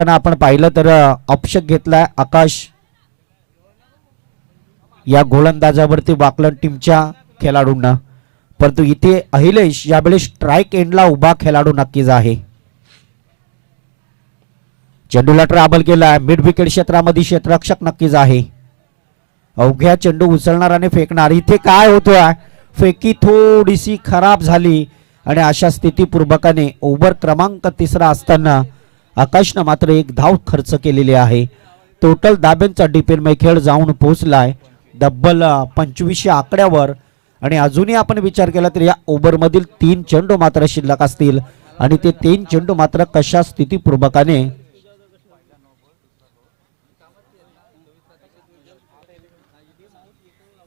आपण पाहिलं तर अपशक घेतलाय आकाश या गोलंदाजावरती वाकलन टीमच्या खेळाडूंना, परंतु इथे अहिलेश यावेळी स्ट्राइक एंडला उभा खेळाडू नक्कीच आहे. चेंडूला ट्रॅबल केलाय मिड विकेट क्षेत्रामध्ये क्षेत्ररक्षक नक्कीच आहे. अवघ्या चेंडू उचलणार आणि फेकणार. इथे काय होतोय, फेकी थोडीशी खराब झाली आणि अशा स्थितीपूर्वकाने ओव्हर क्रमांक 3 असताना आकाशनं मात्र एक धाव खर्च केलेली आहे. टोटल धाब्यांचा डिपेंड खेळ जाऊन पोहोचलाय डब्बल 2500 आकड्यावर. आणि अजूनही आपण विचार केला तर या ओव्हरमधील 3 चेंडू मात्र शिल्लक असतील आणि ते 3 चेंडू मात्र कशा स्थितीपूर्वकाने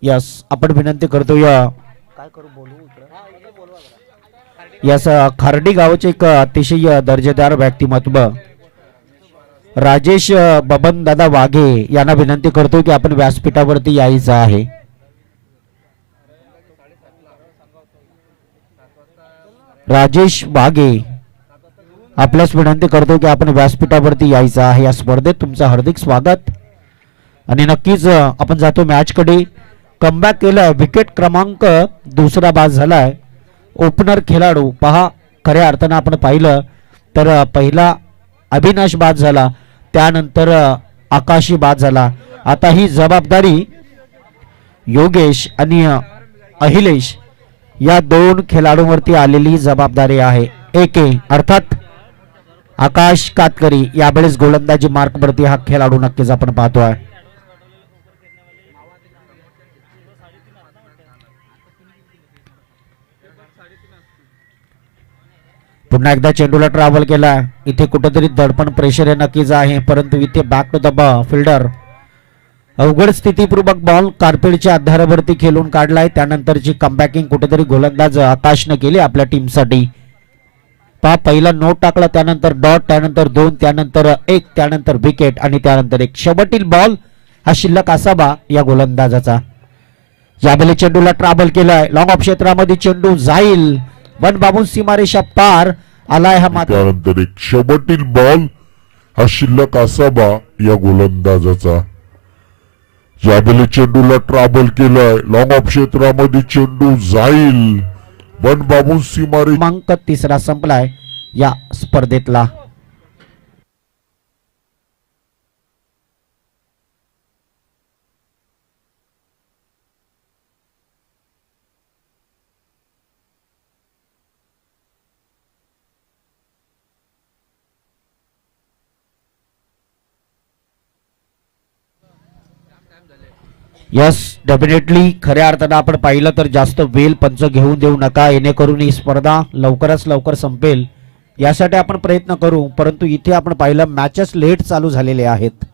यस आपण विनंती करतो या काय करू बोलू यस खार्डी गावाचे एक अतिशय दर्जेदार व्यक्तिमत्व राजेश बबन दादा वाघे यांना विनंती करतो की आपण व्यासपीठावरती यायचं आहे. राजेश वाघे आपल्यास विनंती करतो की आपण व्यासपीठावरती यायचं आहे. या स्पर्धेत तुमचं हार्दिक स्वागत. आणि नक्कीच आपण जातो मॅच कडे. कमबॅक केलं, विकेट क्रमांक 2 बाद झालाय. ओपनर खेळाडू पहा, खऱ्या अर्थानं आपण पाहिलं तर पहिला अविनाश बाद झाला, त्यानंतर आकाशी बाद झाला. आता ही जबाबदारी योगेश आणि अहिलेश या 2 खेळाडूंवरती आलेली जबाबदारी आहे. अर्थात आकाश कातकरी यावेळेस गोलंदाजी मार्कवरती हा खेळाडू नक्कीच आपण पाहतोय. पुन्हा एकदा चेंडूला ट्रॅव्हल केला. इथे कुठेतरी दडपण प्रेशर हे नक्कीच आहे, परंतु इथे बॅक टू द फिल्डर अवघड स्थितीपूर्वक बॉल कार्पेटच्या आधारावरती खेळून काढलाय. त्यानंतरची कमबॅकिंग कुठेतरी गोलंदाज आकाशने केली आपल्या टीमसाठी. पहा, पहिला नोट टाकला, त्यानंतर डॉट, त्यानंतर 2, त्यानंतर 1, त्यानंतर विकेट आणि त्यानंतर एक शेवटील बॉल हा शिल्लक असावा या गोलंदाजाचा. यावेळी चेंडूला ट्रॅव्हल केलाय, लॉंग ऑफ क्षेत्रामध्ये चेंडू जाईल, वन बाबून सीमारेषा पार आलाय. हा मात्र त्यानंतर एक शेवटील बॉल हा शिल्लक असावा या गोलंदाजाचा. यावेळी चेंडूला ट्रॅव्हल केलाय, लॉंग ऑफ क्षेत्रामध्ये चेंडू जाईल, वन बाबून सीमारेषा क्रमांक 3 संपलाय या स्पर्धेतला. यस डेफिनेटली खऱ्या अर्थानं आपण पाहिलं तर जास्त वेल पंच घेऊन देऊ नका, येणेकरून ही स्पर्धा लवकरच लवकर संपेल यासाठी आपण प्रयत्न करू. परंतु इथे आपण पाहिलं मॅचेस लेट चालू झालेले आहेत.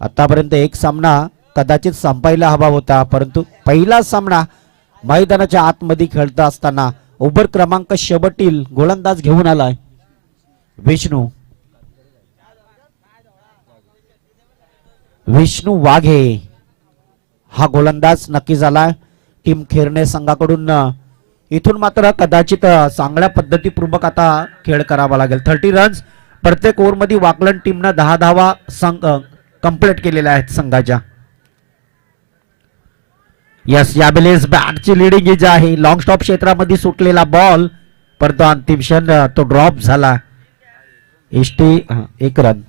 आतापर्यंत एक सामना कदाचित संपायला हवा होता, परंतु पहिला सामना मैदानाच्या आतमध्ये खेळता असताना ओव्हर क्रमांक शेवटील गोलंदाज घेऊन आलाय विष्णू वाघे हा गोलंदाज नक्की झालाय टीम खेरणे संघाकडून. इथून मात्र कदाचित चांगल्या पद्धतीपूर्वक आता खेळ करावा लागेल. 30 रन्स प्रत्येक ओव्हरमध्ये वाकलन टीमनं 10 धावा कंप्लीट केलेल्या आहेत संघाच्या. यस, यावेळेस बॅटची लिडिंग एज आहे. लॉंग स्टॉप क्षेत्रामध्ये सुटलेला बॉल, परंतु अंतिम क्षण तो ड्रॉप झाला. एक रन.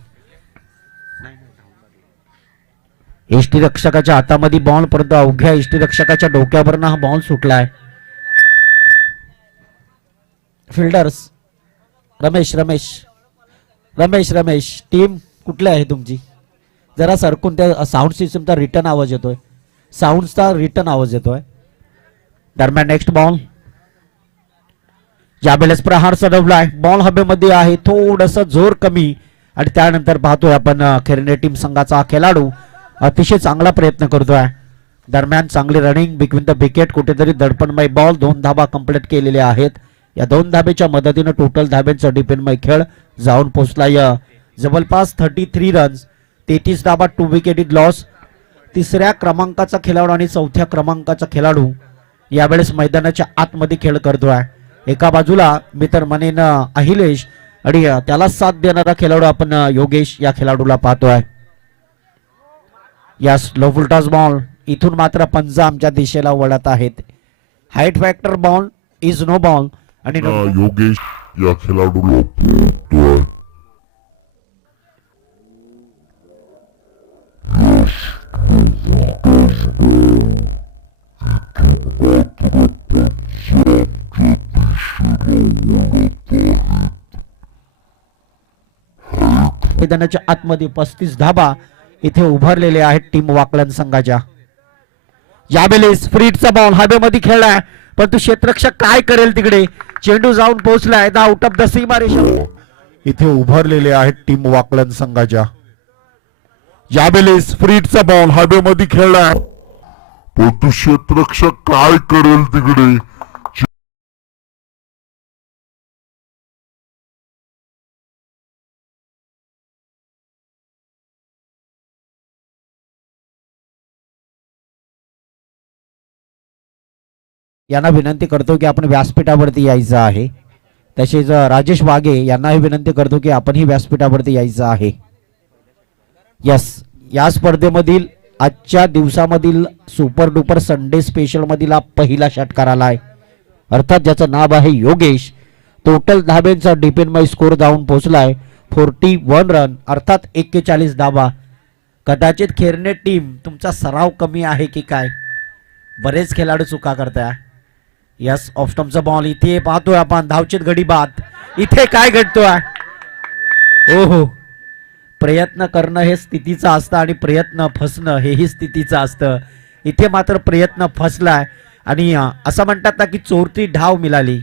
रक्षकाच्या हातामध्ये बॉल, परंतु अवघ्या रक्षकाच्या डोक्यावरनं हा बॉल सुटलाय. फिल्डर्स रमेश रमेश रमेश रमेश टीम कुठली आहे तुमची? जरा सरकून त्या साऊंड सिस्टमचा रिटर्न आवाज येतोय, साऊंडचा रिटर्न आवाज येतोय. दरम्यान नेक्स्ट बॉल, यावेळेस प्रहार चढवलाय, बॉल हवेमध्ये आहे, थोडस जोर कमी. आणि त्यानंतर पाहतोय आपण खेरणे टीम संघाचा खेळाडू अतिशय चांगला प्रयत्न करतोय. दरम्यान चांगली रनिंग बिटवीन द विकेट, कुठेतरी दडपणमय बॉल. 2 धाबा कंप्लीट केलेल्या आहेत. या 2 धाब्याच्या मदतीने टोटल धाब्यांचा डिपेंडमय खेळ जाऊन पोहोचलाय जवळपास 33 रन्स, 33 धाबा, 2 विकेट लॉस. 3ऱ्या क्रमांकाचा खेळाडू आणि 4थ्या क्रमांकाचा खेळाडू यावेळेस मैदानाच्या आतमध्ये खेळ करतोय. एका बाजूला मी तर म्हणेन अहिलेश आणि त्याला साथ देणारा खेळाडू आपण योगेश या खेळाडूला पाहतोय. या स्लो फुलटॉस बॉल इथून मात्र पंजा आमच्या दिशेला वळत आहेत. Height factor ball is no ball आणि योगेश या खेळाडूला पोहोचतोय. मैदानाच्या आतमध्ये 35 धाबा इथे उभारलेले आहेत टीम वाकलन संघाच्या. यावेळेस फ्रीडचा बॉल हवेमध्ये खेळलाय परंतु क्षेत्ररक्षक काय करेल तिकडे. चेंडू जाऊन पोहोचलाय आउट ऑफ द सीमारेषा. इथे उभारलेले आहेत टीम वाकलन संघाच्या. यावेळेस फ्रीडचा बॉल हवेमध्ये खेळलाय परंतु क्षेत्ररक्षक काय करेल तिकडे. यांना विनंती करतो की आपण व्यासपीठावरती यायचं आहे. तसेच राजेश वाघे यांनाही विनंती करतो की आपणही व्यासपीठावरती यायचं आहे. यस, या स्पर्धेमधील आजच्या दिवसामधील सुपर डुपर संडे स्पेशल मधील हा पहिला षटकार आलाय. अर्थात ज्याचं नाव आहे योगेश. टोटल धाब्यांचा डिपेंडमाई स्कोर जाऊन पोहोचलाय 41 रन अर्थात 41 धाबा. कदाचित खेळणे टीम तुमचा सराव कमी आहे की काय. बरेच खेळाडू चुका करताय. यस, ऑफ स्टंपचा बॉल इथे पाहतोय आपण. धावचेत गडी बाद. इथे काय घडतोय. ओहो, प्रयत्न करणं हे स्थितीचं असतं आणि प्रयत्न फसणं हेही स्थितीचं असतं. इथे मात्र प्रयत्न फसलाय आणि असं म्हणतात ना की चोरती धाव मिळाली.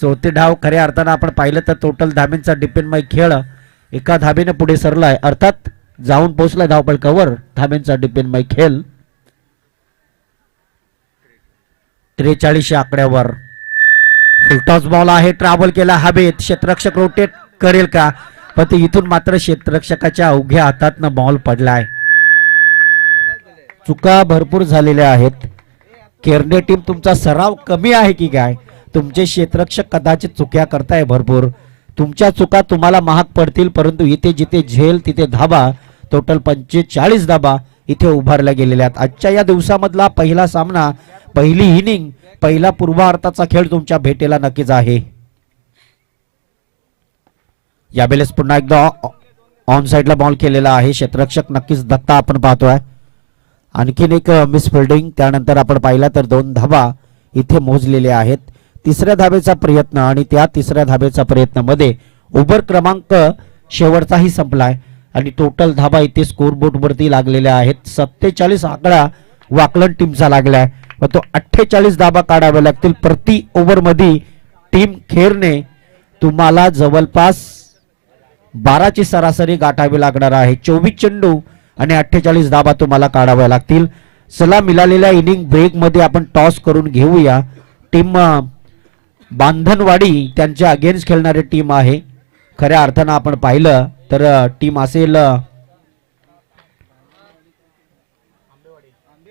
चौथी धाव खऱ्या अर्थानं आपण पाहिलं तर टोटल धाब्यांचा डिपेंडमाई खेळ एका धाबेने पुढे सरलाय. अर्थात जाऊन पोहोचलाय धावपळकावर धाब्यांचा डिपेंडमाई खेळ 43 आकड्यावर. फुलटॉस बॉल आहे. ट्रॅव्हल केला हवेत. क्षेत्ररक्षक रोटेट करेल का. पण ते इथून मात्र क्षेत्ररक्षकाच्या अवघ्या हातातनं बॉल पडलाय. चुका भरपूर झालेल्या आहेत. केरने टीम तुमचा सराव कमी आहे की काय. तुमचे क्षेत्ररक्षक कदाचित चुक्या करताय भरपूर. तुमच्या चुका तुम्हाला महाग पडतील परंतु इथे जिथे झेल तिथे धाबा. टोटल 45 धाबा इथे उभारल्या गेलेल्या आहेत. आजच्या या दिवसामधला पहिला सामना, पहिली इनिंग, पहिला पूर्वार्धाचा खेळ तुमच्या भेटेला नक्कीच आहे. यावेळेस पुन्हा एकदा ऑन साइडला बॉल केलेला आहे. क्षेत्ररक्षक नक्कीच दत्ता आपण पाहतोय. आणखीन एक मिस फिल्डिंग. त्यानंतर आपण पाहिला तर 2 धाबा इथे मोजलेले आहेत. तिसऱ्या धाबेचा प्रयत्न आणि त्या तिसऱ्या धाबेचा प्रयत्न मध्ये ओव्हर क्रमांक शेवटचाही संपलाय आणि टोटल धाबा इथे स्कोरबोर्ड वरती लागलेल्या आहेत. 47 आकडा वाकलन टीमचा लागलाय व तो 48 धाबा काढावे लागतील प्रति ओव्हर मध्ये. टीम खेरने तुम्हाला जवळपास 12ची सरासरी गाठावी लागणार आहे. 24 चेंडू आणि 48 धाबा तुम्हाला काढाव्या लागतील. चला, मिळालेल्या इनिंग ब्रेक मध्ये आपण टॉस करून घेऊया. टीम बांधनवाडी त्यांच्या अगेन्स्ट खेळणारी टीम आहे. खऱ्या अर्थानं आपण पाहिलं तर टीम असेल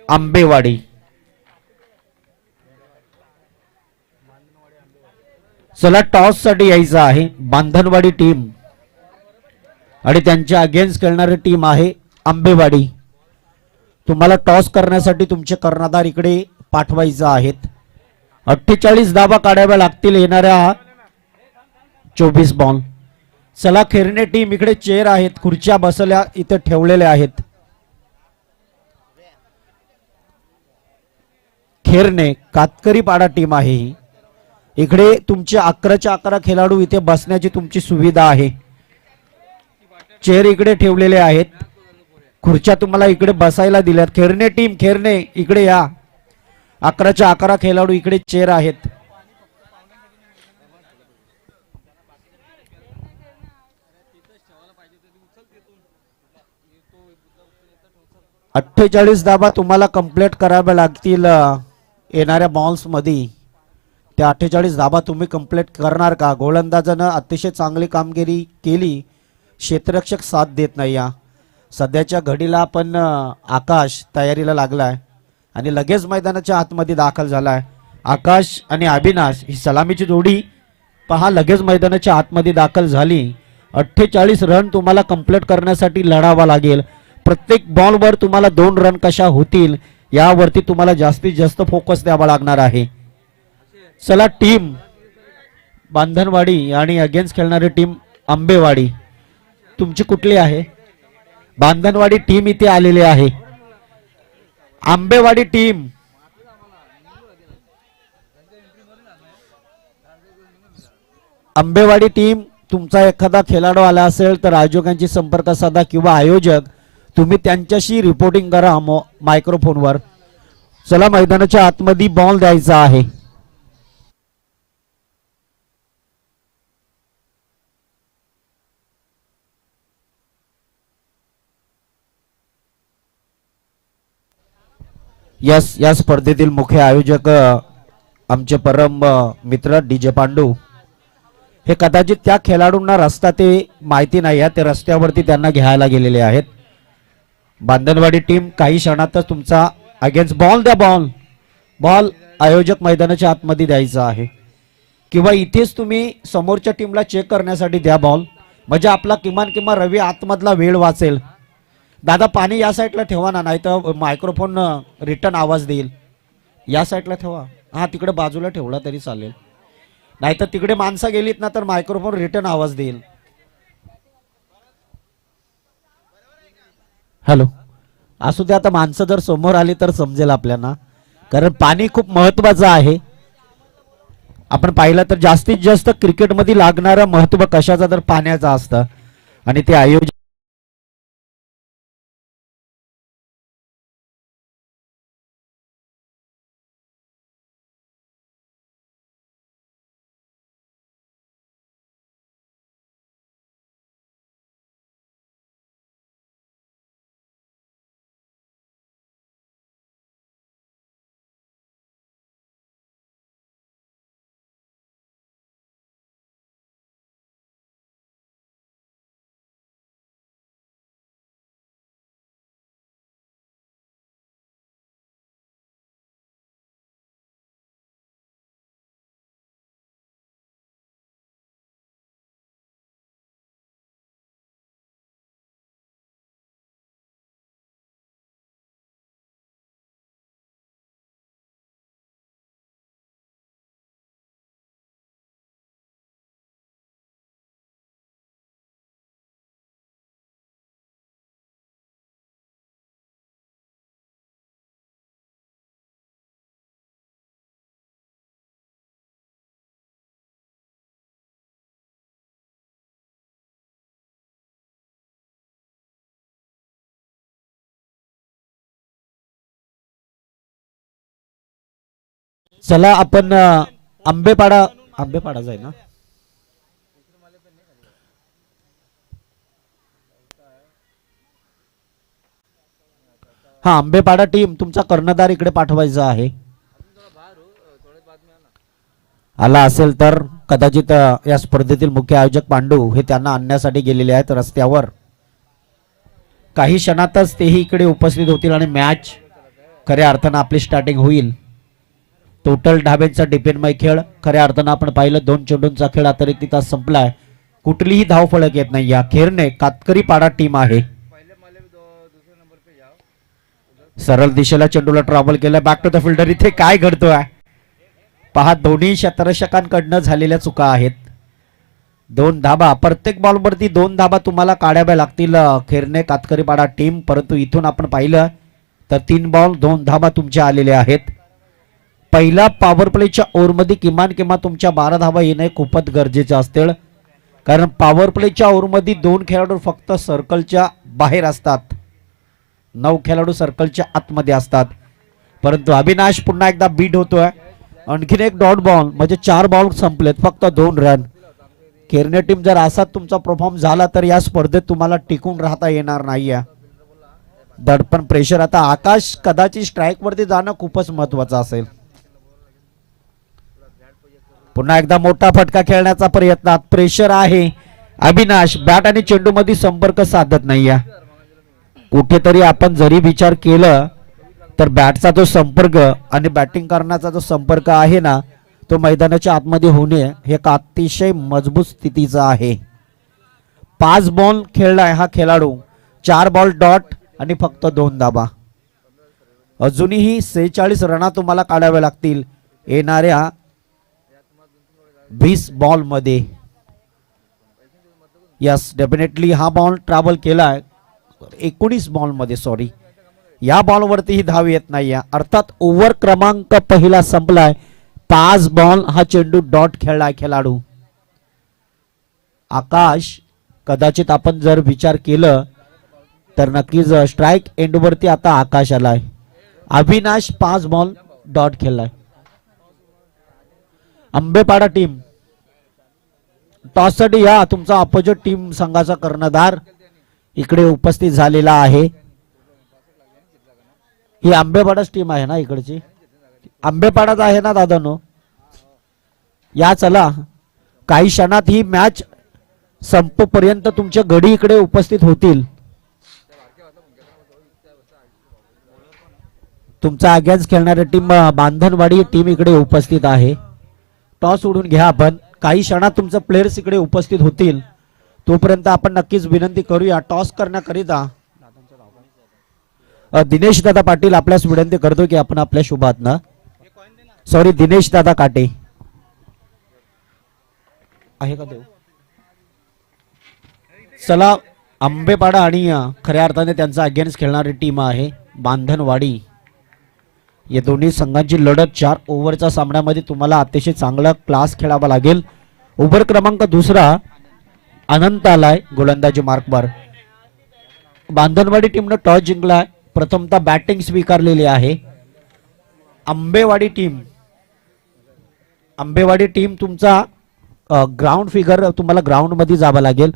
आंबेवाडी. चला, टॉस साठी यायचं आहे. बांधनवाडी टीम आणि त्यांच्या अगेन्स्ट खेळणारी टीम आहे आंबेवाडी. तुम्हाला टॉस करण्यासाठी तुमचे कर्णधार इकडे पाठवायचे आहेत. 48 धाबा काढाव्या लागतील येणाऱ्या 24 बॉल. चला, खेरणे टीम इकडे चेअर आहेत, खुर्च्या बसल्या इथे ठेवलेल्या आहेत. खेरणे कातकरी पाडा टीम आहे ही. इकडे तुमचे 11च्या 11 खेळाडू इथे बसण्याची तुमची सुविधा आहे. चेअर इकडे ठेवलेले आहेत. खुर्च्या तुम्हाला इकडे बसायला दिल्यात. खेरणे टीम, खेरणे इकडे या. 11च्या 11 खेळाडू इकडे चेअर आहेत. अठ्ठेचाळीस धाबा तुम्हाला कंप्लीट कराव्या लागतील येणाऱ्या बॉल्स मध्ये. त्या 48 धाबा तुम्ही कंप्लीट करणार का. गोलंदाजानं अतिशय चांगली कामगिरी केली. क्षेत्ररक्षक साथ देत नाही. या सध्याच्या घडीला आपण आकाश तयारीला लागलाय आणि लगेच मैदानाच्या आतमध्ये दाखल झालाय. आकाश आणि अविनाश ही सलामीची जोडी पहा लगेच मैदानाच्या आतमध्ये दाखल झाली. 48 रन तुम्हाला कंप्लीट करण्यासाठी लढावा लागेल. प्रत्येक बॉलवर तुम्हाला 2 रन कशा होतील यावरती तुम्हाला जास्तीत जास्त फोकस द्यावा लागणार आहे. चला टीम बांधनवाडी आणि अगेन्स्ट खेळणारी टीम आंबेवाडी, तुमची कुठली आहे? बांधनवाडी टीम इथे आलेली आहे. आंबेवाडी टीम आंबेवाडी टीम तुमचा एखादा खेळाडू आला असेल तर आयोजकांशी संपर्क साधा किंवा आयोजक तुम्ही त्यांच्याशी रिपोर्टिंग करा मायक्रोफोनवर. चला मैदानाच्या आतमध्ये बॉल द्यायचा आहे. या स्पर्धेतील मुख्य आयोजक आमचे परम मित्र DJ पांडू. हे कदाचित त्या खेळाडूंना रस्ता ते माहिती नाही आहे, ते रस्त्यावरती त्यांना घ्यायला गेलेले आहेत. बांधनवाडी टीम काही क्षणातच तुमचा अगेन्स्ट बॉल द्या. बॉल आयोजक मैदानाच्या आतमध्ये द्यायचा आहे किंवा इथेच तुम्ही समोरच्या टीमला चेक करण्यासाठी द्या बॉल, म्हणजे आपला किमान रवी आतमधला वेळ वाचेल. दादा पाणी या साईडला ठेवा ना, नाही तर मायक्रोफोन रिटर्न आवाज देईल. या साईडला ठेवा. हा तिकडे बाजूला ठेवला तरी चालेल, नाही तर तिकडे माणसं गेलीत ना तर मायक्रोफोन रिटर्न आवाज देईल. हॅलो असू दे. आता माणसं जर समोर आली तर समजेल आपल्याला, कारण पाणी खूप महत्वाचं आहे. आपण पाहिलं तर जास्तीत जास्त क्रिकेटमध्ये लागणारं महत्व कशाचा तर पाण्याचा असतं आणि ते आयोजक चला आपण आंबेपाडा जाईल ना. हा आंबेपाडा टीम तुमचा कर्णधार इकडे पाठवायचा आहे. आला असेल तर कदाचित या स्पर्धेतील मुख्य आयोजक पांडू हे त्यांना आणण्यासाठी गेलेले आहेत रस्त्यावर. काही क्षणातच तेही इकडे उपस्थित होतील आणि मॅच खऱ्या अर्थानं आपली स्टार्टिंग होईल. टोटल ढाब्यांचा डिपेंडमय खेळ खऱ्या अर्थानं आपण पाहिलं. 2 चेंडूंचा खेळ अतिरिक्त तास संपलाय. कुठलीही धाव फलक येत नाही. या खेळणे कातकरी पाडा टीम आहे. सरळ दिशेला चेंडूला ट्रॅव्हल केलं. Back to the fielder. इथे काय घडतोय पहा. दोन्ही क्षेत्ररक्षकांकडनं झालेल्या चुका आहेत. 2 धाबा प्रत्येक बॉलवरती 2 धाबा तुम्हाला काढाव्या लागतील खेळणे कातकरी पाडा टीम. परंतु इथून आपण पाहिलं तर 3 बॉल 2 धाबा तुमच्या आलेल्या आहेत. पहिला पॉवर प्लेच्या ओव्हरमध्ये किमान तुमच्या 12 धावा येणे खूपच गरजेचे असतील, कारण पॉवर प्लेच्या ओव्हरमध्ये 2 खेळाडू फक्त सर्कलच्या बाहेर असतात, 9 खेळाडू सर्कलच्या आतमध्ये असतात. परंतु अविनाश पुन्हा एकदा बीट होतोय. आणखीन एक डॉट बॉल म्हणजे 4 बॉल संपलेत, फक्त 2 रन. केरने टीम जर असाच तुमचा परफॉर्म झाला तर या स्पर्धेत तुम्हाला टिकून राहता येणार नाहीये. दडपण प्रेशर. आता आकाश कदाचित स्ट्राईक वरती जाणं खूपच महत्वाचं असेल. पुन्हा एकदा मोठा फटका खेळण्याचा प्रयत्न. प्रेशर आहे. अविनाश बॅट आणि चेंडू मध्ये संपर्क साधत नाहीये. कुठेतरी आपण जरी विचार केलं तर बॅटचा जो संपर्क आणि बॅटिंग करण्याचा जो संपर्क आहे ना तो मैदानाच्या आतमध्ये होणे हे एक अतिशय मजबूत स्थितीचं आहे. 5 बॉल खेळलाय हा खेळाडू, 4 बॉल डॉट आणि फक्त 2 धाबा. अजूनही 46 रना तुम्हाला काढाव्या लागतील येणाऱ्या 20 बॉल मध्ये. यस, डेफिनेटली हा बॉल ट्रॅव्हल केलाय 19 बॉल मध्ये, सॉरी या बॉलवरतीही धाव येत नाहीये. अर्थात ओव्हर क्रमांक पहिला संपलाय. 5 बॉल हा चेंडू डॉट खेळलाय खेळाडू. आकाश, कदाचित आपण जर विचार केलं तर नक्कीच स्ट्राईक एंड वरती आता आकाश आलाय. अविनाश 5 बॉल डॉट खेळलाय. आंबेपाडा टीम टॉस साठी या तुमचा अपोजिट टीम संघाचा कर्णधार इकडे उपस्थित झालेला आहे. ही आंबेपाडाच टीम आहे ना इकडची, आंबेपाडाच आहे ना दादानो. या चला, काही क्षणात ही मॅच संपेपर्यंत तुमच्या गडी इकडे उपस्थित होतील. तुमचा अगेन्स्ट खेळणारी टीम बांधनवाडी टीम इकडे उपस्थित आहे. टॉस उडून घ्या आपण, काही क्षणात तुमचे प्लेयर्स इकडे उपस्थित होतील. तोपर्यंत आपण नक्कीच विनंती करूया टॉस करण्याकरिता दिनेश दादा पाटील आपल्यास विनंती करतो की आपण आपल्या शुभातनं, सॉरी दिनेश दादा काटे आहे का देऊ. चला, आंबेपाडा आणि खऱ्या अर्थाने त्यांचा अगेन्स्ट खेळणारी टीम आहे बांधनवाडी. या दोन्ही संघांची लढत 4 ओव्हरच्या सामन्यामध्ये तुम्हाला अतिशय चांगला क्लास खेळावा लागेल. ओव्हर क्रमांक दुसरा अनंत आलाय गोलंदाजी मार्कवर. बांधनवाडी टीमनं टॉस जिंकलाय, प्रथमतः बॅटिंग स्वीकारलेली आहे. आंबेवाडी टीम तुमचा ग्राउंड फिगर, तुम्हाला ग्राउंड मध्ये जावं लागेल.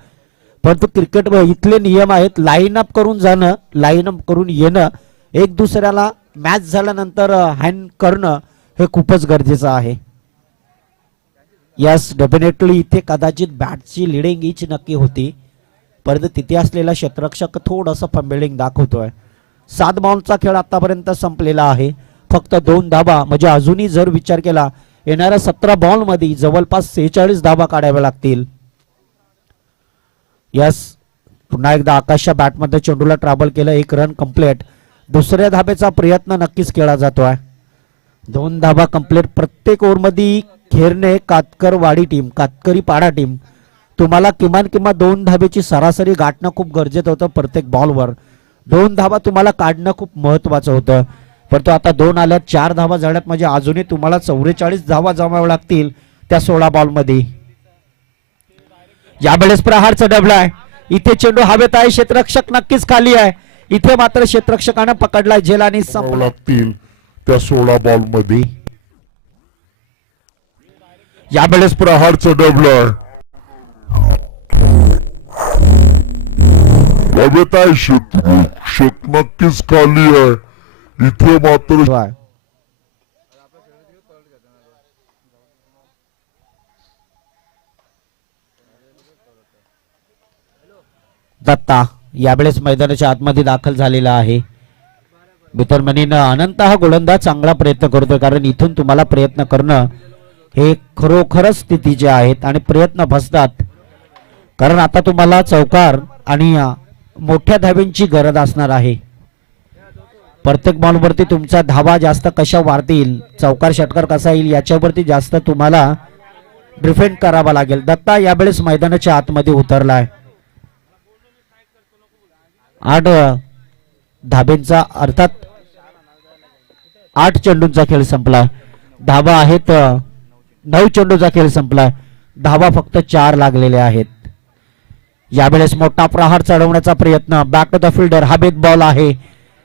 परंतु क्रिकेट इथले नियम आहेत, लाईन अप करून जाणं, लाईन अप करून येणं, एक दुसऱ्याला मॅच झाल्यानंतर हँड करणं हे खूपच गरजेचं आहे. यस, डेफिनेटली इथे कदाचित बॅटची लिडिंग इच नक्की होती, परंतु तिथे असलेला क्षेत्ररक्षक थोडंसं फंबेलिंग दाखवतोय. 7 बॉलचा खेळ आतापर्यंत संपलेला आहे, फक्त 2 धाबा. म्हणजे अजूनही जर विचार केला येणाऱ्या 17 बॉल मध्ये जवळपास 46 धाबा काढाव्या लागतील. यस, पुन्हा एकदा आकाशच्या बॅटमध्ये चेंडूला ट्रॅव्हल केलं, 1 रन कंप्लीट. दुसऱ्या धाब्याचा प्रयत्न नक्कीच केला जातोय. 2 धाबा कंप्लीट. प्रत्येक ओव्हरमध्ये खेळणे कातकरी पाडा टीम तुम्हाला किमान 2 धाब्याची सरासरी गाठणं खूप गरजेचं होतं. प्रत्येक बॉलवर 2 धाबा तुम्हाला काढणं खूप महत्वाचं होतं, परंतु आता 2 आल्यात, 4 धाबा झाल्यात, म्हणजे अजूनही तुम्हाला 44 धाबा जमाव्या लागतील त्या 16 बॉल मध्ये. यावेळेस प्रहारचा डबलाय, इथे चेंडू हवेत आहे, क्षेत्ररक्षक नक्कीच खाली आहे. इथे मात्र क्षेत्ररक्षकानं पकडलाय झेल आणि लागतील त्या 16 बॉल मध्ये. यावेळेस प्रहारचं डबलाय, हवेत आहे, क्षेत्ररक्षक नक्कीच खाली आहे. इथे मात्र दत्ता यावेळेस मैदानाच्या आतमध्ये दाखल झालेला आहे. मित्रमणीनं अनंत हा गोलंदाज चांगला प्रयत्न करतोय, कारण इथून तुम्हाला प्रयत्न करणं हे खरोखरच स्थितीचे आहेत आणि प्रयत्न फसतात, कारण आता तुम्हाला चौकार आणि मोठ्या धाब्यांची गरज असणार आहे. प्रत्येक बॉलवरती तुमचा धावा जास्त कशा वाढतील, चौकार षटकार कसा येईल याच्यावरती जास्त तुम्हाला डिफेंड करावा लागेल. दत्ता यावेळेस मैदानाच्या आतमध्ये उतरलाय. 8 धाब्यांचा अर्थात 8 चेंडूंचा खेळ संपला. धावा आहेत 9 चेंडूचा खेळ संपलाय, धावा फक्त 4 लागलेले आहेत. यावेळेस मोठा प्रहार चढवण्याचा प्रयत्न, बॅक टू द फिल्डर, हवेत बॉल आहे.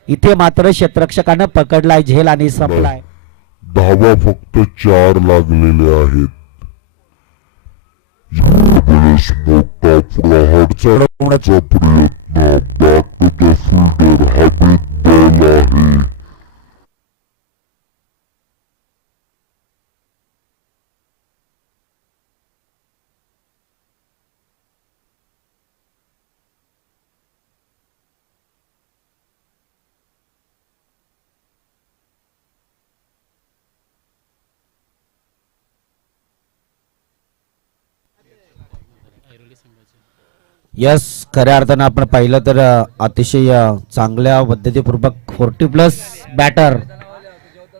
इथे मात्र क्षेत्ररक्षकानं पकडलाय झेल आणि संपलाय. धावा फक्त 4 लागलेले आहेत. यावेळेस मोठा प्रहार चढवण्याचा प्रयत्न, बॅक टू द फिल्डर, हवेत बॉल आहे. यस, खऱ्या अर्थानं आपण पाहिलं तर अतिशय चांगल्या पद्धतीपूर्वक 40+ बॅटर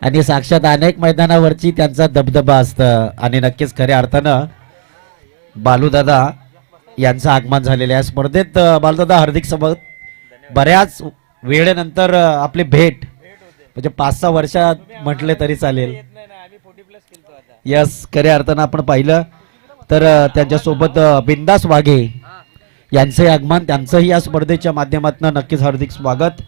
आणि साक्षात अनेक मैदानावरची त्यांचा दबदबा असतं आणि नक्कीच खऱ्या अर्थानं बालूदादा यांचं आगमन झालेलं आहे स्पर्धेत. बालूदादा हार्दिक स्वागत. बऱ्याच वेळेनंतर आपली भेट म्हणजे 5-6 वर्षात म्हटले तरी चालेल. यस, खऱ्या अर्थानं आपण पाहिलं तर त्यांच्यासोबत बिंदास वाघे यांचे आगमन, त्यांचंही या स्पर्धेच्या माध्यमातून नक्कीच हार्दिक स्वागत.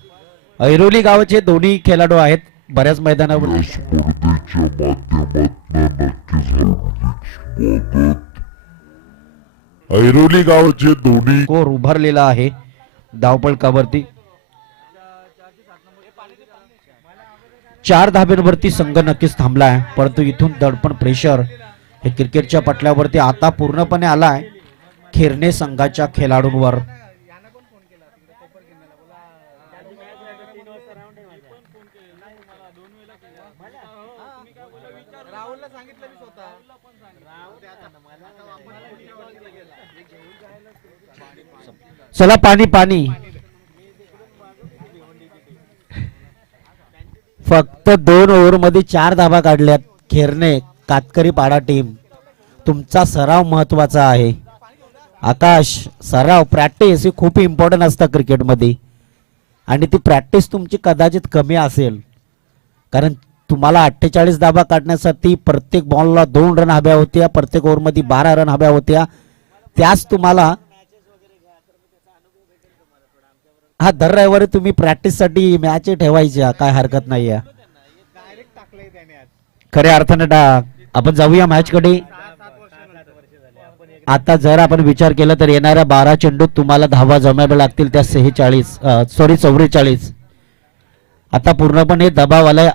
ऐरोली गावाचे दोन्ही खेळाडू आहेत बऱ्याच मैदानावर. या स्पर्धेच्या माध्यमातून नक्कीच हार्दिक स्वागत. ऐरोली गावाचे दोन्ही स्कोर उभारलेला आहे धावपळकावरती. 4 धाब्यांवरती संघ नक्कीच थांबला आहे, परंतु इथून दडपण प्रेशर हे क्रिकेटच्या पटल्यावरती आता पूर्णपणे आलाय खिरणे संघाच्या खेळाडूंवर. चला पाणी पाणी. फक्त 2 ओव्हरमध्ये 4 धाबा काढल्यात खेरणे कातकरी पाडा टीम. तुमचा सराव महत्वाचा आहे आकाश. सराव प्रॅक्टिस ही खूप इम्पॉर्टंट असतं क्रिकेटमध्ये आणि ती प्रॅक्टिस तुमची कदाचित कमी असेल, कारण तुम्हाला 48 धाबा काढण्यासाठी प्रत्येक बॉलला 2 रन हव्या होत्या, प्रत्येक ओव्हरमध्ये 12 रन हव्या होत्या. त्याच तुम्हाला हा दर रविवारी तुम्ही प्रॅक्टिससाठी मॅच ठेवायच्या, काय हरकत नाही आहे. खऱ्या अर्थानं आपण जाऊया मॅच कडे. आता जर आपण विचार केला तर येणाऱ्या 12 चेंडूत तुम्हाला धावा जमायला लागतील त्या 44. आता पूर्णपणे दबावाला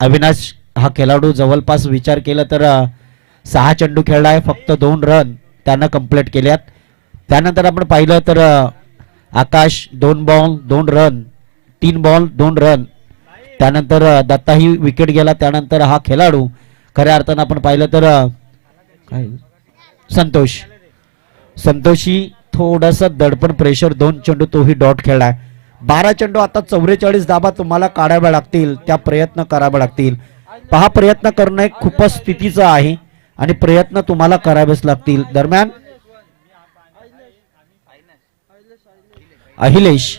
अविनाश हा खेळाडू जवळपास विचार केला तर 6 चेंडू खेळलाय, फक्त 2 रन त्यानं कंप्लीट केल्यात. त्यानंतर आपण पाहिलं तर आकाश 2 बॉल 2 रन, 3 बॉल 2 रन. त्यानंतर दत्ताही विकेट गेला. त्यानंतर हा खेळाडू खऱ्या अर्थानं आपण पाहिलं तर काय संतोषी थोडंसं दडपण प्रेशर 2 चेंडू तोही डॉट खेळलाय. 12 चेंडू आता 44 धाबा तुम्हाला काढाव्या लागतील, त्या प्रयत्न करावे लागतील. पहा, प्रयत्न करणं खूपच स्थितीचं आहे आणि प्रयत्न तुम्हाला करावेच लागतील. दरम्यान अहिलेश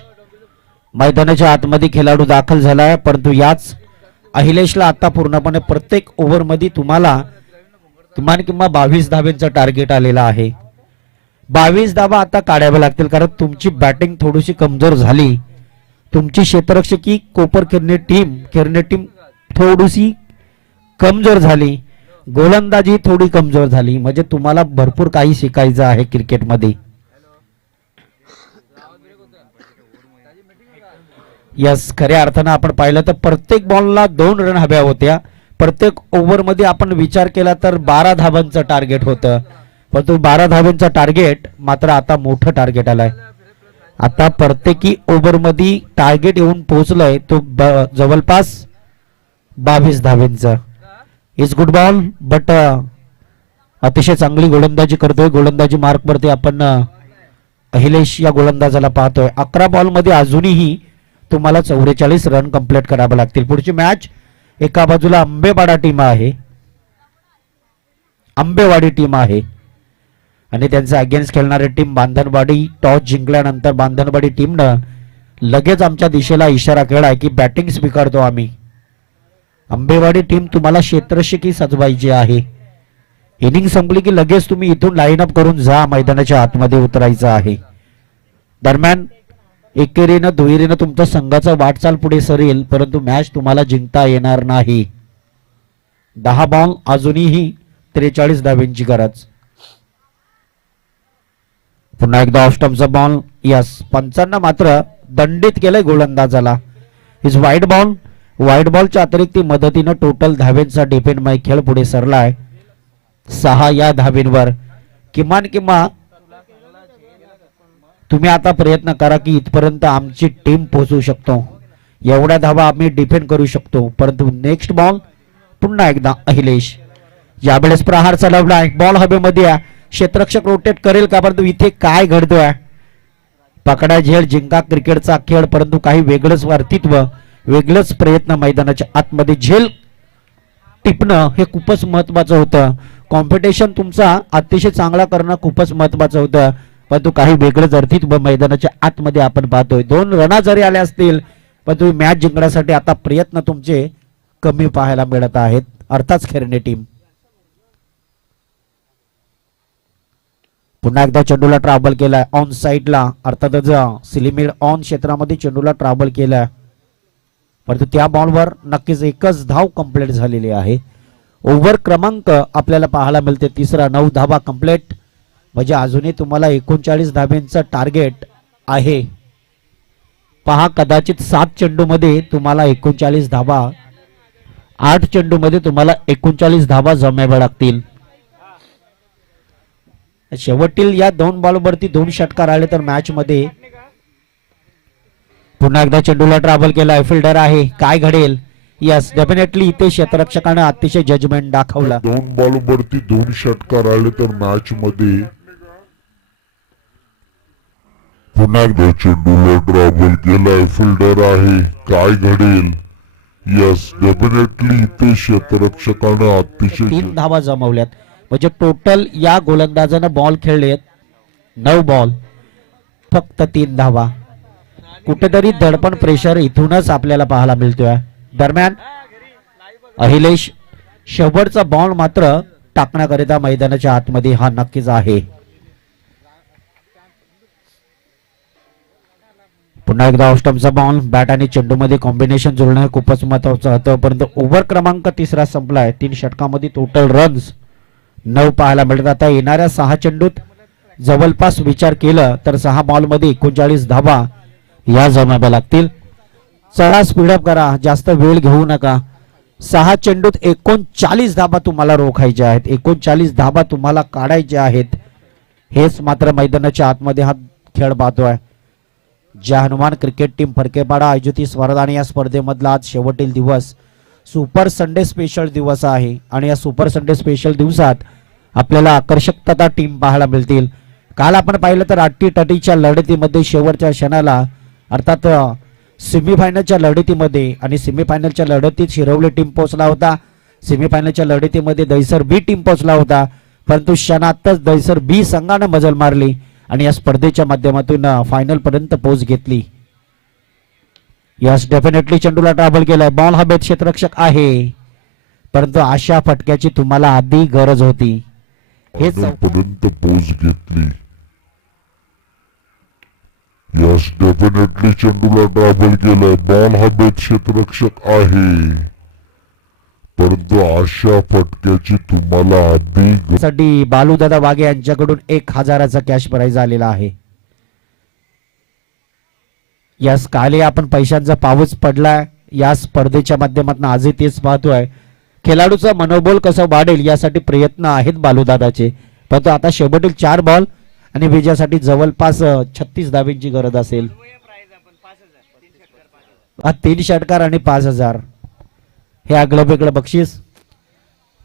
मैदानाच्या आतमध्ये खेळाडू दाखल झालाय, परंतु याच अहिलेशला आता पूर्णपणे प्रत्येक ओव्हरमध्ये तुम्हाला किमान 22 धाब्यांचं टार्गेट आलेलं आहे. 22 धाबा आता काढाव्या लागतील, कारण तुमची बॅटिंग थोडीशी कमजोर झाली. तुमची क्षेत्ररक्षकी कोपर खेळणे टीम थोडीशी कमजोर झाली, गोलंदाजी थोडी कमजोर झाली. म्हणजे तुम्हाला भरपूर काही शिकायचं आहे क्रिकेटमध्ये. यस, खऱ्या अर्थानं आपण पाहिलं तर प्रत्येक बॉलला 2 रन हव्या होत्या. प्रत्येक ओव्हरमध्ये आपण विचार केला तर 12 धाबांचं टार्गेट होतं, परंतु 12 धाबांचं टार्गेट मात्र आता मोठं टार्गेट आलंय. आता प्रत्येकी ओव्हरमध्ये टार्गेट येऊन पोहोचलंय तो जवळपास 22 धाबांचं. इज गुड बॉल, बट अतिशय चांगली गोलंदाजी करतोय. गोलंदाजी मार्कवरती आपण अहिलेश या गोलंदाजाला पाहतोय. 11 बॉलमध्ये अजूनही तुम्हाला 44 रन कंप्लीट करावे लागतील. पुढची मॅच एका बाजूला आंबेवाडी टीम आहे आणि त्यांचा अगेन्स्ट खेळणारी टीम बांधनवाडी. टॉस जिंकल्यानंतर बांधनवाडी टीमनं लगेच आमच्या दिशेला इशारा केलाय की बॅटिंग स्वीकारतो आम्ही. आंबेवाडी टीम तुम्हाला क्षेत्ररक्षकी सजवायची आहे. इनिंग संपली की लगेच तुम्ही इथून लाईन अप करून जा, मैदानाच्या आतमध्ये उतरायचं आहे. दरम्यान एकेरीनं दुहेरीनं तुमच्या संघाचा वाटचाल पुढे सरेल, परंतु मॅच तुम्हाला जिंकता येणार नाही. 10 बॉल अजूनही 43 धाब्यांची गरज. पुन्हा एकदा ऑफ स्टंपचा बॉल. यस, पंचांना मात्र दंडित केलंय गोलंदाजाला. इज वाईड बॉलच्या अतिरिक्त मदतीनं टोटल धाब्यांचा डिपेंडमय खेळ पुढे सरलाय 6 या धाब्यांवर. किमान तुम्ही आता प्रयत्न करा की इथपर्यंत आमची टीम पोहोचू शकतो, एवढ्या धावा आम्ही डिफेंड करू शकतो. परंतु नेक्स्ट बॉल पुन्हा एकदा अहिलेश. यावेळेस प्रहार चालवला, एक बॉल हवेमध्ये क्षेत्ररक्षक रोटेट करेल का, परंतु इथे काय घडतोय, पकडा झेल जिंका क्रिकेटचा खेळ, परंतु काही वेगळंच वर्तित्व, वेगळंच प्रयत्न मैदानाच्या आतमध्ये झेल टिपणं हे खूपच महत्वाचं होतं. कॉम्पिटिशन तुमचा अतिशय चांगला करणं खूपच महत्वाचं होतं, परंतु काही वेगळंच अर्थित्व मैदानाच्या आतमध्ये आपण पाहतोय. 2 रना जरी आल्या असतील पण तुम्ही मॅच जिंकण्यासाठी आता प्रयत्न तुमचे कमी पाहायला मिळत आहेत. अर्थात खेळणे टीम पुन्हा एकदा चेंडूला ट्रॅव्हल केलाय ऑन साइडला, अर्थातच सिलिमिड ऑन क्षेत्रामध्ये चेंडूला ट्रॅव्हल केलाय, परंतु त्या बॉलवर नक्कीच एकच धाव कंप्लीट झालेली आहे. ओव्हर क्रमांक आपल्याला पाहायला मिळते तिसरा, 9 धावा कंप्लीट, म्हणजे अजूनही तुम्हाला 39 धाब्यांचं टार्गेट आहे. पहा, कदाचित 7 चेंडूमध्ये तुम्हाला 39 धावा, 8 चेंडूमध्ये तुम्हाला 39 धावा जमाव्या लागतील. शेवटील या 2 बॉलवरती 2 षटकार आले तर मॅच मध्ये पुन्हा एकदा चेंडूला ट्रॅव्हल केला, फिल्डर आहे, काय घडेल. यस, डेफिनेटली इथे क्षेत्ररक्षकाने अतिशय जजमेंट दाखवला. 2 बॉलवरती 2 षटकार आले तर मॅच मध्ये पुन्हा एकदा चेंडूला ट्रॅव्हल केलाय, फिल्डर आहे, काय घडेल. यस, डेफिनेटली इथे क्षेत्ररक्षकाने अतिशय 3 धावा जमवल्यात, म्हणजे टोटल या गोलंदाजानं बॉल खेळलेत 9 बॉल, फक्त 3 धावा. कुठेतरी दडपण प्रेशर इथूनच आपल्याला पाहायला मिळतोय. दरम्यान अहिलेश शेवटचा बॉल मात्र टाकण्याकरिता मैदानाच्या आतमध्ये हा नक्कीच आहे. पुन्हा एकदा ऑस्टमचा बॉल, बॅट आणि चेंडूमध्ये कॉम्बिनेशन जुळणं खूपच महत्वाचं होतं, परंतु ओव्हर क्रमांक तिसरा संपलाय. 3 षटकामध्ये टोटल रन्स 9 पाहायला मिळतात. आता येणाऱ्या 6 चेंडूत जवळपास विचार केलं तर 6 बॉलमध्ये 39 धावा या जमाव्या लागतील. चला स्पीडअप करा, जास्त वेळ घेऊ नका. 6 चेंडूत 39 धाबा तुम्हाला रोखायच्या आहेत, 39 धाबा तुम्हाला काढायच्या आहेत. हेच मात्र मैदानाच्या आतमध्ये हा खेळ पाहतोय. जय हनुमान क्रिकेट टीम फरकेपाडा आयोजित स्पर्धा आणि या स्पर्धेमधला आज शेवटील दिवस सुपर संडे स्पेशल दिवस आहे आणि या सुपर संडे स्पेशल दिवसात आपल्याला आकर्षकता टीम पाहायला मिळतील. काल आपण पाहिलं तर अट्टीटटीच्या लढतीमध्ये शेवटच्या क्षणाला अर्थात सेमीफायनलच्या लढतीमध्ये आणि सेमीफायनलच्या लढतीत शिरवली टीम पोहोचला होता. सेमीफायनलच्या लढतीमध्ये दैसर बी टीम पोहोचला होता, परंतु क्षणातच दैसर बी संघाने मजल मारली आणि या स्पर्धेच्या माध्यमातून फायनल पर्यंत पोहोच घेतली. यस, डेफिनेटली चेंडूला ट्रॅव्हल केलाय, बॉल हवेत, क्षेत्ररक्षक आहे, परंतु अशा फटक्याची तुम्हाला आधी गरज होती. हे पर्यंत पोच घेतली. यस, डेफिनेटली चेंडूला ट्रॅव्हल केलाय, बॉल हवेत, क्षेत्ररक्षक आहे, परंतु अशा फटक्याची तुम्हाला आधी साठी बालूदादा वाघे यांच्याकडून 1000चा कॅश प्राइज आलेला आहे. यास काले आपण पैशांचा पाऊस पडलाय या स्पर्धेच्या माध्यमातून आजही तेच पाहतोय. खेळाडूचा मनोबल कसं वाढेल यासाठी प्रयत्न आहेत बालूदादाचे, परंतु आता शेवटील 4 बॉल आणि विजयासाठी जवळपास 36 धाब्यांची गरज असेल. 3 षटकार आणि 5000 हे आगळं वेगळं बक्षीस,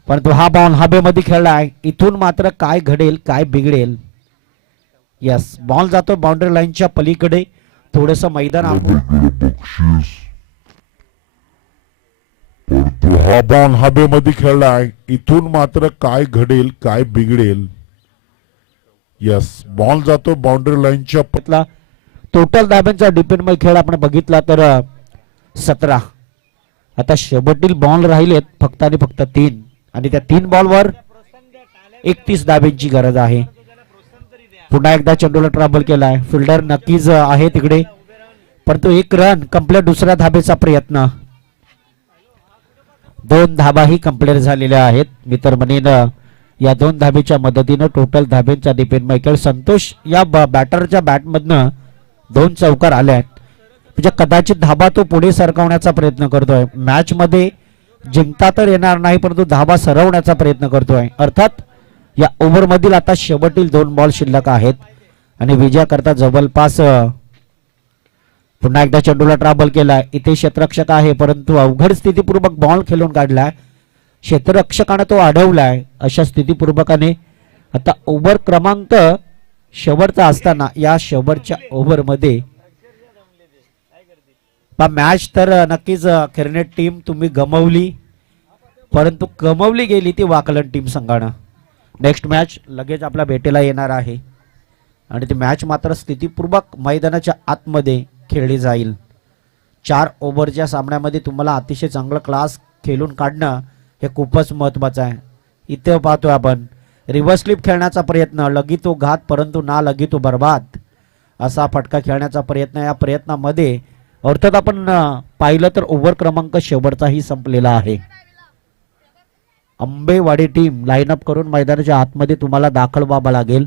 परंतु हा बॉल हवेमध्ये खेळलाय. इथून मात्र काय घडेल, काय बिघडेल. यस, बॉल जातो बाउंड्री लाईनच्या पलीकडे, थोडस मैदान बक्षीस, परंतु हा बॉल हवेमध्ये खेळलाय. इथून मात्र काय घडेल, काय बिघडेल. यस, बॉल जातो बाउंड्री लाईनच्या पतला. टोटल धाब्यांचा डिपेंड खेळ आपण बघितला तर 17. आता शेवटील बॉल राहिलेत फक्त आणि फक्त 3 आणि त्या 3 बॉलवर 31 धाब्यांची गरज आहे. पुन्हा एकदा चेंडूला ट्रॅव्हल केलाय, फिल्डर नक्कीच आहे तिकडे, परंतु 1 रन कंप्लीट. दुसऱ्या धाब्याचा प्रयत्न, 2 धाबाही कंप्लीट झालेल्या आहेत. मी तर म्हणेन या 2 धाब्याच्या मदतीनं टोटल धाब्यांचा डिपेंड मायकेल संतोष या बॅटरच्या बॅटमधनं 2 चौकार आल्या आहेत, म्हणजे कदाचित धाबा तो पुढे सरकवण्याचा प्रयत्न करतोय. मॅच मध्ये जिंकता तर येणार नाही, परंतु धाबा सरवण्याचा प्रयत्न करतोय. अर्थात या ओव्हर मधील आता शेवटील 2 बॉल शिल्लक आहेत आणि विजयाकरता जवळपास पुन्हा एकदा चेंडूला ट्रॅव्हल केलाय. इथे क्षेत्ररक्षक आहे, परंतु अवघड स्थितीपूर्वक बॉल खेळून काढलाय. क्षेत्ररक्षकाने तो अडवलाय, अशा स्थितीपूर्वकाने आता ओव्हर क्रमांक शेवटचा असताना या शेवटच्या ओव्हरमध्ये मॅच तर नक्कीच खिरणे टीम तुम्ही गमवली, परंतु गमवली गेली ती वाकलन टीम संघानं. नेक्स्ट मॅच लगेच आपल्या भेटीला येणार आहे आणि ती मॅच मात्र स्थितीपूर्वक मैदानाच्या आतमध्ये खेळली जाईल. 4 ओव्हरच्या सामन्यामध्ये तुम्हाला अतिशय चांगला क्लास खेळून काढणं हे खूपच महत्वाचं आहे. इथे पाहतोय आपण रिव्हर्स स्लिप खेळण्याचा प्रयत्न, लगी तो घात परंतु ना लगी तो बर्बाद असा फटका खेळण्याचा प्रयत्न. या प्रयत्नामध्ये अर्थात आपण पाहिलं तर ओव्हर क्रमांक शेवटचाही संपलेला आहे. आंबेवाडी टीम लाईनअप करून मैदानाच्या आतमध्ये तुम्हाला दाखल व्हावं लागेल.